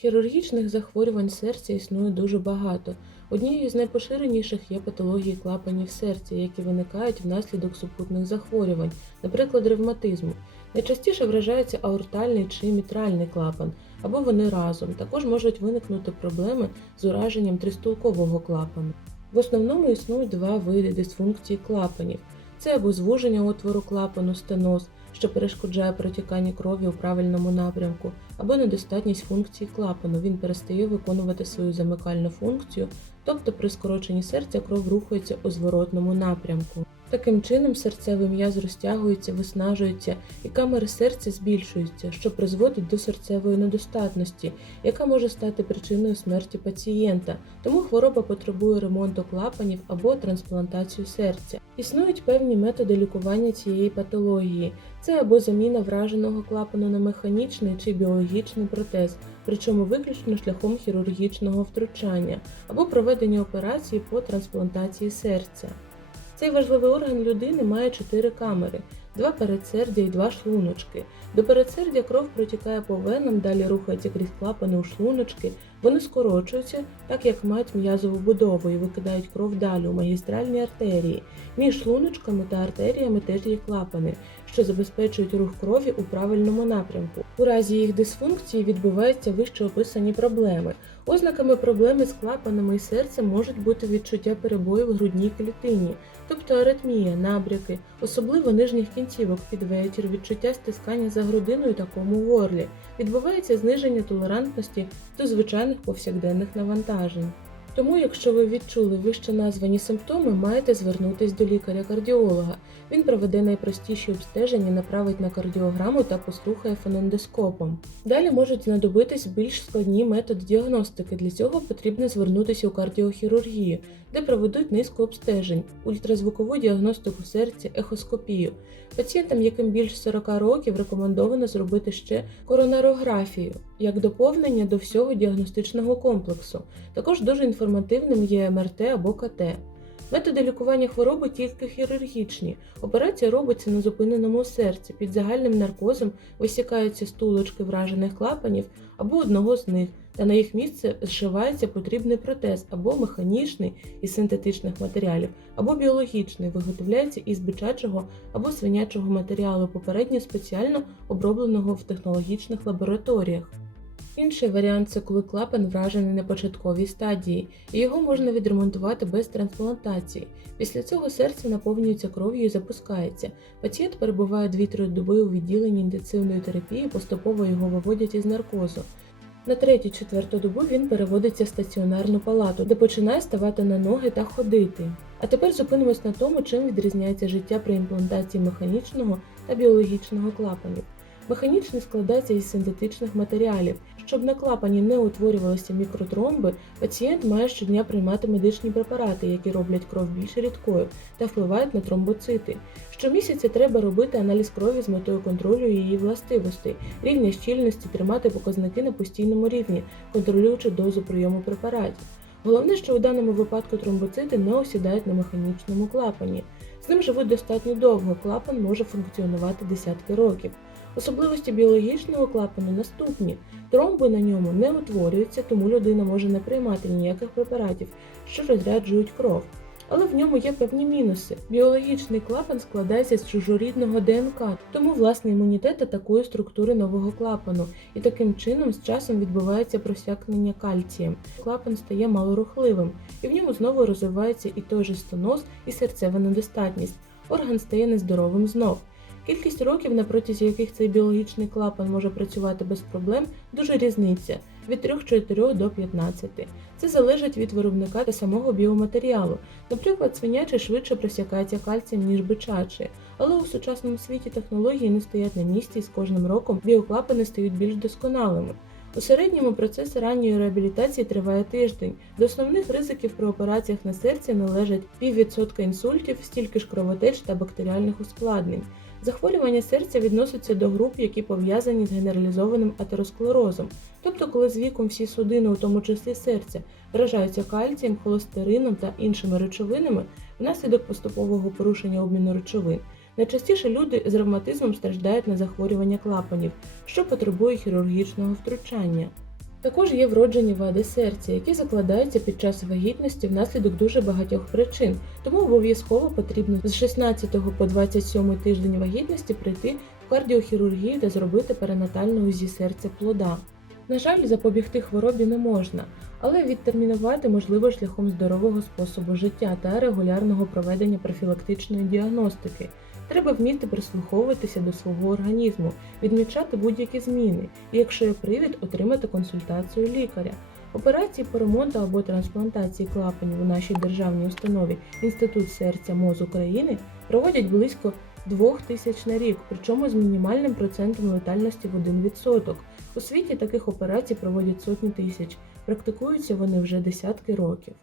Хірургічних захворювань серця існує дуже багато. Однією з найпоширеніших є патології клапанів серця, які виникають внаслідок супутних захворювань, наприклад, ревматизму. Найчастіше вражається аортальний чи мітральний клапан, або вони разом. Також можуть виникнути проблеми з ураженням тристулкового клапану. В основному існують два види дисфункції клапанів: це або звуження отвору клапану стеноз, що перешкоджає протіканню крові у правильному напрямку, або недостатність функції клапану. Він перестає виконувати свою замикальну функцію, тобто при скороченні серця кров рухається у зворотному напрямку. Таким чином серцевий м'яз розтягується, виснажується і камери серця збільшуються, що призводить до серцевої недостатності, яка може стати причиною смерті пацієнта. Тому хвороба потребує ремонту клапанів або трансплантацію серця. Існують певні методи лікування цієї патології. Це або заміна враженого клапану на механічний чи біологічний протез, причому виключно шляхом хірургічного втручання, або проведення операції по трансплантації серця. Цей важливий орган людини має чотири камери, два передсердя і два шлуночки. До передсердя кров протікає по венам, далі рухається крізь клапани у шлуночки. Вони скорочуються, так як мають м'язову будову і викидають кров далі у магістральні артерії. Між шлуночками та артеріями теж є клапани, що забезпечують рух крові у правильному напрямку. У разі їх дисфункції відбуваються вище описані проблеми. Ознаками проблеми з клапанами і серцем можуть бути відчуття перебою в грудній клітині, тобто аритмія, набряки, особливо нижніх кінцівок під вечір, відчуття стискання за грудиною та кому в горлі. Відбувається зниження толерантності до звичайних повсякденних навантажень. Тому, якщо ви відчули вище названі симптоми, маєте звернутись до лікаря-кардіолога. Він проведе найпростіші обстеження, направить на кардіограму та послухає фонендоскопом. Далі можуть знадобитись більш складні методи діагностики. Для цього потрібно звернутися у кардіохірургію, де проведуть низку обстежень, ультразвукову діагностику серця, ехоскопію. Пацієнтам, яким більше 40 років, рекомендовано зробити ще коронарографію як доповнення до всього діагностичного комплексу. Також дуже інформативним є МРТ або КТ. Методи лікування хвороби тільки хірургічні. Операція робиться на зупиненому серці. Під загальним наркозом висікаються стулочки вражених клапанів або одного з них, та на їх місце зшивається потрібний протез або механічний із синтетичних матеріалів, або біологічний, виготовляється із бичачого або свинячого матеріалу, попередньо спеціально обробленого в технологічних лабораторіях. Інший варіант це коли клапан вражений на початковій стадії, і його можна відремонтувати без трансплантації. Після цього серце наповнюється кров'ю і запускається. Пацієнт перебуває 2-3 доби у відділенні інтенсивної терапії, поступово його виводять із наркозу. На третю-четверту добу він переводиться в стаціонарну палату, де починає ставати на ноги та ходити. А тепер зупинимось на тому, чим відрізняється життя при імплантації механічного та біологічного клапанів. Механічний складається із синтетичних матеріалів. Щоб на клапані не утворювалися мікротромби, пацієнт має щодня приймати медичні препарати, які роблять кров більш рідкою та впливають на тромбоцити. Щомісяця треба робити аналіз крові з метою контролю її властивостей, рівня щільності, тримати показники на постійному рівні, контролюючи дозу прийому препаратів. Головне, що у даному випадку тромбоцити не осідають на механічному клапані. З ним живуть достатньо довго, клапан може функціонувати десятки років. Особливості біологічного клапану наступні: тромби на ньому не утворюються, тому людина може не приймати ніяких препаратів, що розряджують кров. Але в ньому є певні мінуси. Біологічний клапан складається з чужорідного ДНК, тому власний імунітет атакує структури нового клапану, і таким чином з часом відбувається просякнення кальцієм. Клапан стає малорухливим, і в ньому знову розвивається і той же стоноз, і серцева недостатність. Орган стає нездоровим знов. Кількість років, на протязі яких цей біологічний клапан може працювати без проблем, дуже різниця від 3-4 до 15. Це залежить від виробника та самого біоматеріалу. Наприклад, свинячий швидше просякається кальцієм, ніж бичачий. Але у сучасному світі технології не стоять на місці і з кожним роком біоклапани стають більш досконалими. У середньому процес ранньої реабілітації триває тиждень. До основних ризиків при операціях на серці належать піввідсотка інсультів, стільки ж кровотеч та бактеріальних ускладнень. Захворювання серця відносяться до груп, які пов'язані з генералізованим атеросклерозом, тобто коли з віком всі судини, у тому числі серця, вражаються кальцієм, холестерином та іншими речовинами внаслідок поступового порушення обміну речовин. Найчастіше люди з ревматизмом страждають на захворювання клапанів, що потребує хірургічного втручання. Також є вроджені вади серця, які закладаються під час вагітності внаслідок дуже багатьох причин, тому обов'язково потрібно з 16 по 27 тиждень вагітності прийти в кардіохірургію та зробити перинатальну УЗІ серця плода. На жаль, запобігти хворобі не можна, але відтермінувати можливо шляхом здорового способу життя та регулярного проведення профілактичної діагностики. Треба вміти прислуховуватися до свого організму, відмічати будь-які зміни, і якщо є привід, отримати консультацію лікаря. Операції по ремонту або трансплантації клапанів у нашій державній установі Інститут серця МОЗ України проводять близько 2 тисяч на рік, причому з мінімальним процентом летальності в 1%. У світі таких операцій проводять сотні тисяч. Практикуються вони вже десятки років.